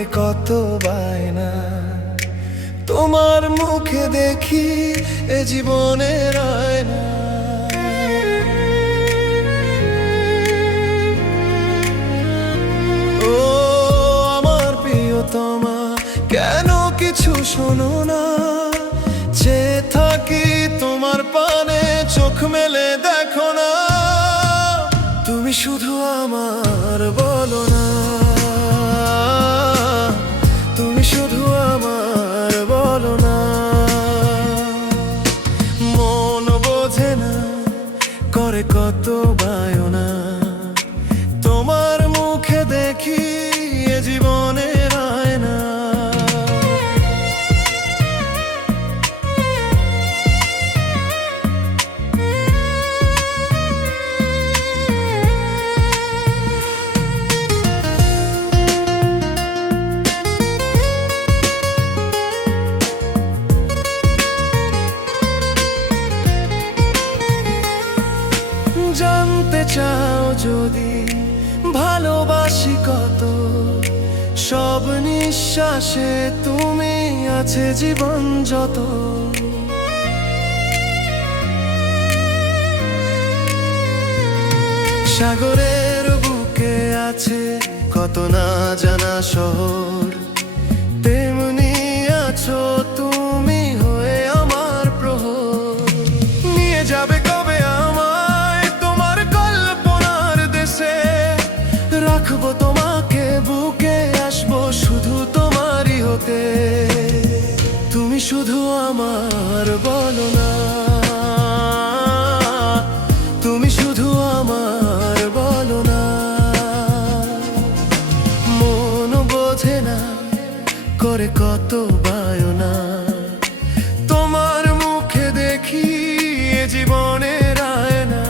করে কত বায়না, তোমার মুখে দেখি এ জীবনের আয়না। ও আমার প্রিয়তমা, কেন কিছু শোনো না? যে থাকি তোমার পানে, চোখ মেলে দেখো না। তুমি শুধু আমার বলো না, তুমি শুধু আমার বলো না। মন বোঝে না, করে কত বায়না, তোমার মুখে দেখি এ জীবনের আয়না। জানতে চাও যদি ভালোবাসি কত, সব নিঃশ্বাসে তুমি আছে জীবন যত। সাগরের বুকে আছে কত না জানা শহর, তেমনি আছো তুমি হয়ে আমার প্রহর। নিয়ে যাবে কবে আমায় তোমার কল্পনার দেশে, রাখবো তোমাকে বুকে, আসবো শুধু তোমারই হতে। তুমি শুধু আমার বলো না, তুমি শুধু আমার বলো না। মন বোঝে না, করে কত বায়না, তোমার মুখে দেখি এ জীবনের আয়না।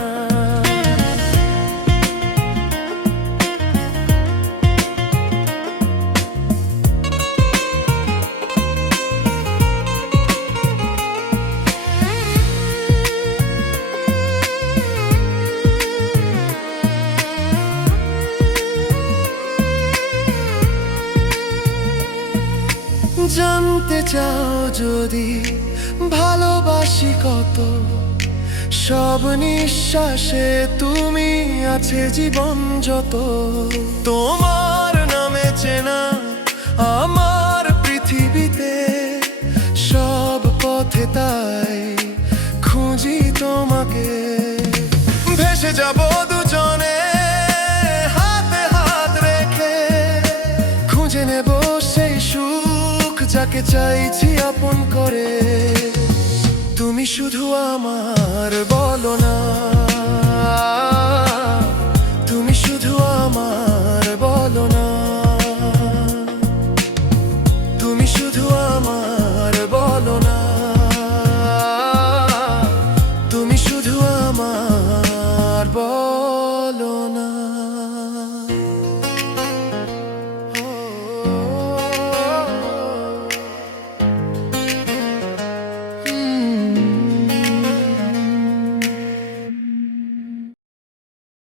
জানতে চাও যদি ভালোবাসি কত, সব নিঃশ্বাসে তুমি আছে জীবন যত। তোমার নামে চেনা আমার পৃথিবীতে, সব পথে তাই খুঁজি তোমাকে। ভেসে যাব দুজনে হাতে হাত রেখে, খুঁজে নেব সেই সুখ যাকে চাইছি আপন করে। তুমি শুধু আমার বলো না।